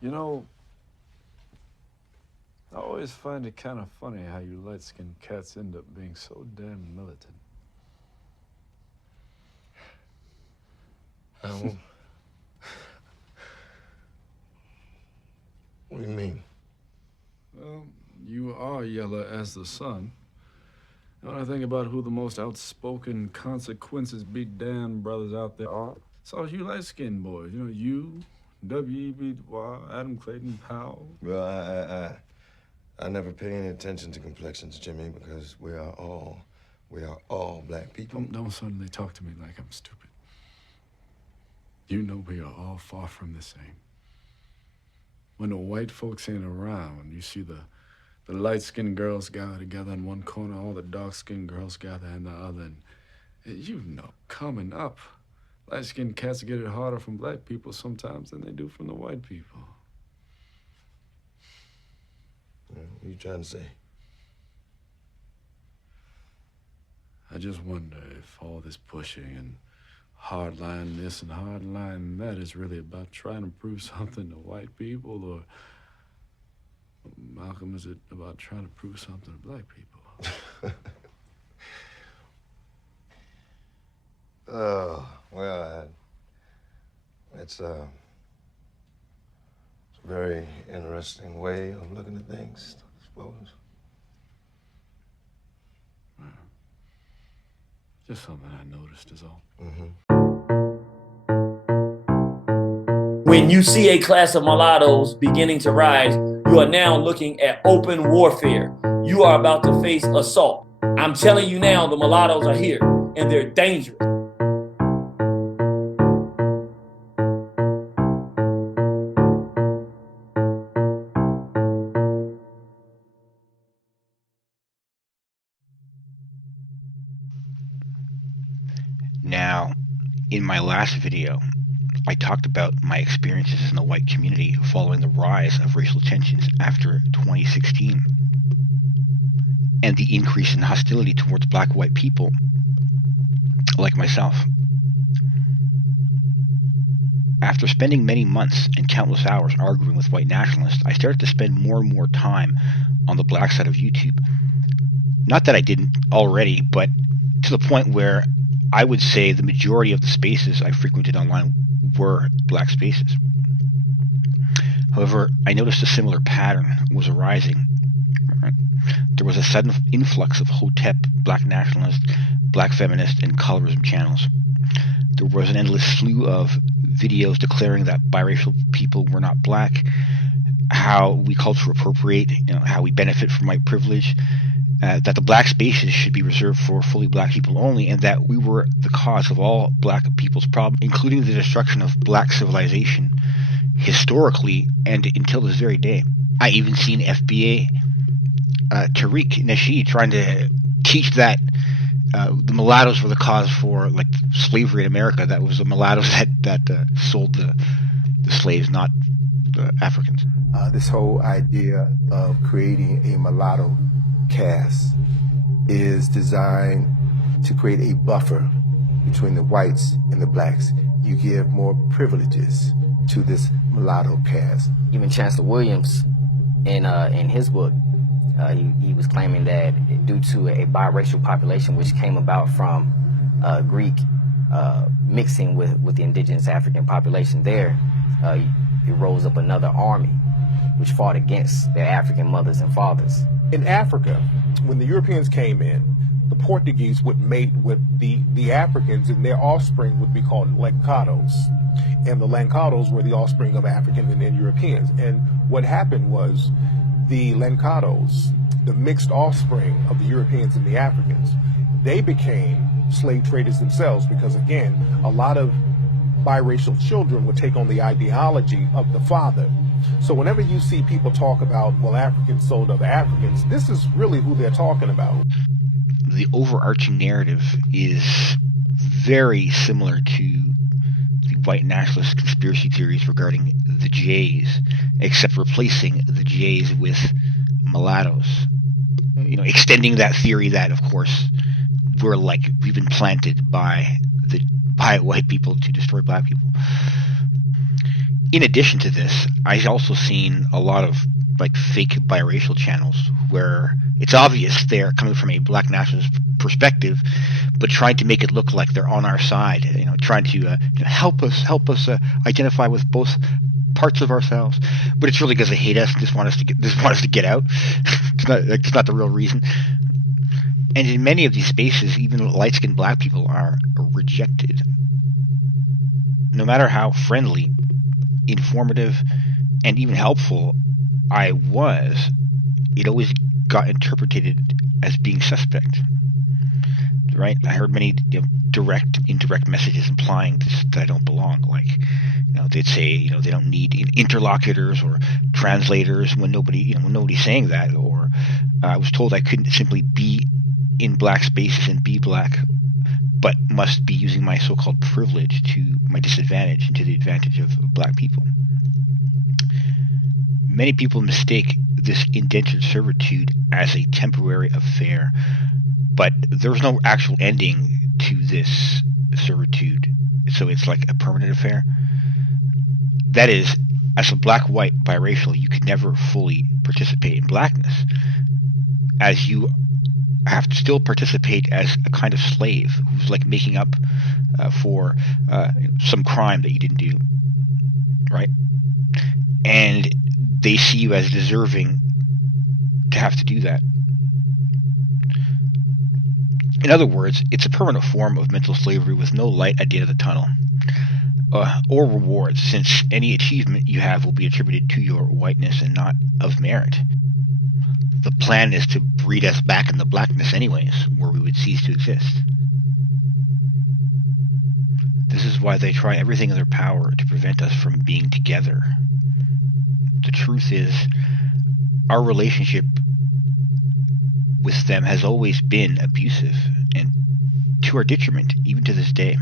You know, I always find it kind of funny how you light-skinned cats end up being so damn militant. What do you mean? Well, you are yellow as the sun. And when I think about who the most outspoken, consequences-be-damned brothers out there are, it's all you light-skinned boys. You know, you, W.E.B. Du Bois, Adam Clayton Powell. Well, I never pay any attention to complexions, Jimmy, because we are all black people. Don't suddenly talk to me like I'm stupid. You know we are all far from the same. When the white folks ain't around, you see the light-skinned girls gather together in one corner, all the dark-skinned girls gather in the other, and you know, coming up, light-skinned cats get it harder from black people sometimes than they do from the white people. What are you trying to say? I just wonder if all this pushing and hardline this and hardline that is really about trying to prove something to white people, or Malcolm, is it about trying to prove something to black people? Well, it's a very interesting way of looking at things, I suppose. Well, just something I noticed is all. When you see a class of mulattoes beginning to rise, you are now looking at open warfare. You are about to face assault. I'm telling you now, the mulattoes are here, and they're dangerous. Now, in my last video, I talked about my experiences in the white community following the rise of racial tensions after 2016 and the increase in hostility towards black and white people like myself. After spending many months and countless hours arguing with white nationalists, I started to spend more and more time on the black side of YouTube. Not that I didn't already, but to the point where I would say the majority of the spaces I frequented online were black spaces. However, I noticed a similar pattern was arising. There was a sudden influx of hotep, black nationalist, black feminist, and colorism channels. There was an endless slew of videos declaring that biracial people were not black, how we culture appropriate, how we benefit from white privilege, that the black spaces should be reserved for fully black people only, and that we were the cause of all black people's problems, including the destruction of black civilization historically and until this very day. I even seen FBA Tariq Nasheed trying to teach that the mulattoes were the cause for like slavery in America. That was the mulattoes that sold the slaves, not the Africans. This whole idea of creating a mulatto caste is designed to create a buffer between the whites and the blacks. You give more privileges to this mulatto caste. Even Chancellor Williams, in his book, he was claiming that due to a biracial population which came about from Greek mixing with the indigenous African population there, it rose up another army which fought against their African mothers and fathers. In Africa, when the Europeans came in, the Portuguese would mate with the Africans, and their offspring would be called Lancados. And the Lancados were the offspring of African and Europeans. And what happened was the Lancados, the mixed offspring of the Europeans and the Africans, they became slave traders themselves because, again, a lot of biracial children would take on the ideology of the father. So whenever you see people talk about, well, Africans sold other Africans, this is really who they're talking about. The overarching narrative is very similar to the white nationalist conspiracy theories regarding the Jays, except replacing the Jays with mulattoes. Extending that theory that, of course, we've been planted by white people to destroy black people. In addition to this, I've also seen a lot of like fake biracial channels where it's obvious they're coming from a black nationalist perspective, but trying to make it look like they're on our side. Trying to help us identify with both parts of ourselves. But it's really because they hate us, just want us to get out. It's not the real reason. And in many of these spaces, even light-skinned black people are rejected. No matter how friendly, informative, and even helpful I was, it always got interpreted as being suspect. Right? I heard many direct, indirect messages implying that I don't belong. Like, they'd say, they don't need interlocutors or translators when nobody's saying that. Or I was told I couldn't simply be in black spaces and be black, but must be using my so-called privilege to my disadvantage and to the advantage of black people. Many people mistake this indentured servitude as a temporary affair, but there's no actual ending to this servitude, so it's like a permanent affair. That is, as a black-white biracial, you could never fully participate in blackness, as you have to still participate as a kind of slave who's like making up for some crime that you didn't do, right? And they see you as deserving to have to do that. In other words, it's a permanent form of mental slavery with no light at the end of the tunnel, or rewards, since any achievement you have will be attributed to your whiteness and not of merit. The plan is to breed us back into blackness anyways, where we would cease to exist. This is why they try everything in their power to prevent us from being together. The truth is, our relationship with them has always been abusive, and to our detriment, even to this day.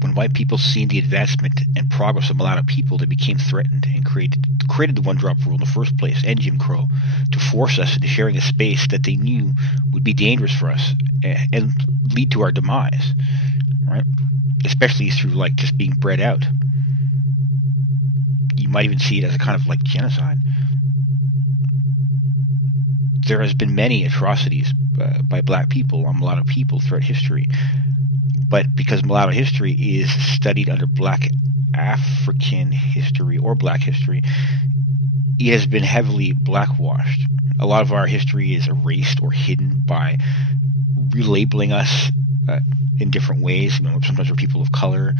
When white people seen the advancement and progress of mulatto people, they became threatened and created the one-drop rule in the first place, and Jim Crow, to force us into sharing a space that they knew would be dangerous for us and lead to our demise, right? Especially through like just being bred out. You might even see it as a kind of like genocide. There has been many atrocities by black people on mulatto people throughout history, but because mulatto history is studied under black African history or black history, it has been heavily blackwashed. A lot of our history is erased or hidden by relabeling us in different ways. Sometimes we're people of color,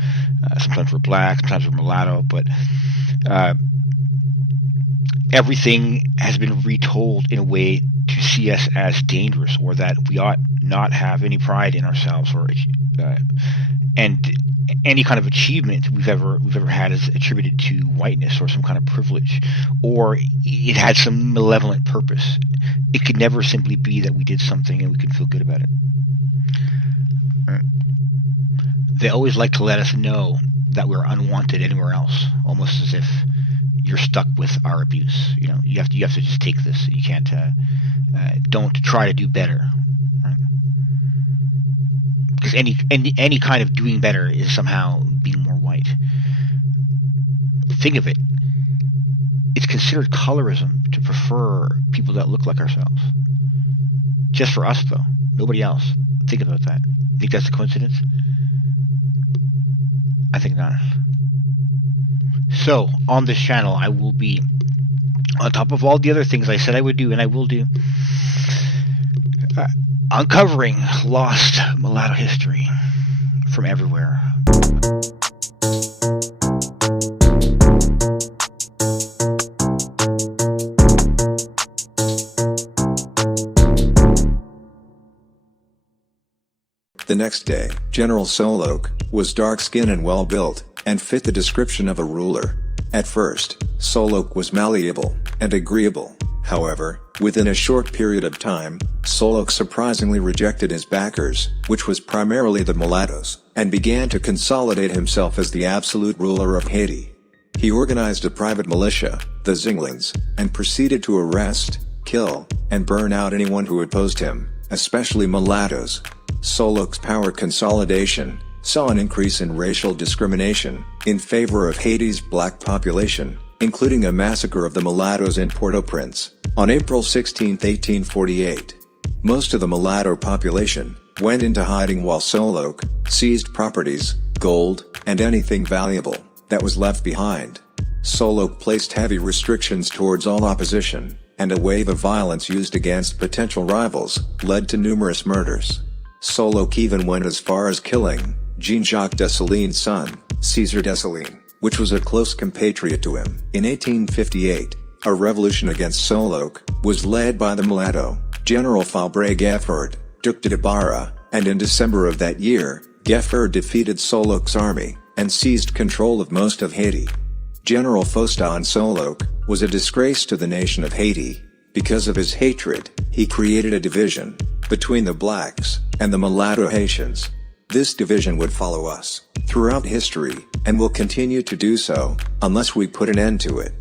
sometimes we're black, sometimes we're mulatto, but everything has been retold in a way to see us as dangerous, or that we ought not have any pride in ourselves, or and any kind of achievement we've ever had is attributed to whiteness or some kind of privilege, or it had some malevolent purpose. It could never simply be that we did something and we can feel good about it. They always like to let us know that we're unwanted anywhere else, almost as if you're stuck with our abuse. You have to just take this. You can't. Don't try to do better, right? Because any kind of doing better is somehow being more white. Think of it. It's considered colorism to prefer people that look like ourselves. Just for us, though. Nobody else. Think about that. Think that's a coincidence? I think not. So, on this channel, I will be, on top of all the other things I said I would do, and I will do, uncovering lost mulatto history from everywhere. The next day, General Soloke was dark-skinned and well-built, and fit the description of a ruler. At first, Soloke was malleable and agreeable. However, within a short period of time, Soloke surprisingly rejected his backers, which was primarily the mulattoes, and began to consolidate himself as the absolute ruler of Haiti. He organized a private militia, the Zinglings, and proceeded to arrest, kill, and burn out anyone who opposed him, especially mulattoes. Soloke's power consolidation saw an increase in racial discrimination in favor of Haiti's black population, including a massacre of the mulattoes in Port-au-Prince on April 16, 1848. Most of the mulatto population went into hiding while Solok seized properties, gold, and anything valuable that was left behind. Solok placed heavy restrictions towards all opposition, and a wave of violence used against potential rivals led to numerous murders. Solok even went as far as killing Jean-Jacques Dessalines' son, César Dessalines, which was a close compatriot to him. In 1858, a revolution against Solok was led by the mulatto General Fabre Gaffard, Duc de Ibarra, and in December of that year, Gaffard defeated Solok's army and seized control of most of Haiti. General Faustin Solok was a disgrace to the nation of Haiti. Because of his hatred, he created a division between the blacks and the mulatto Haitians. This division would follow us throughout history and will continue to do so unless we put an end to it.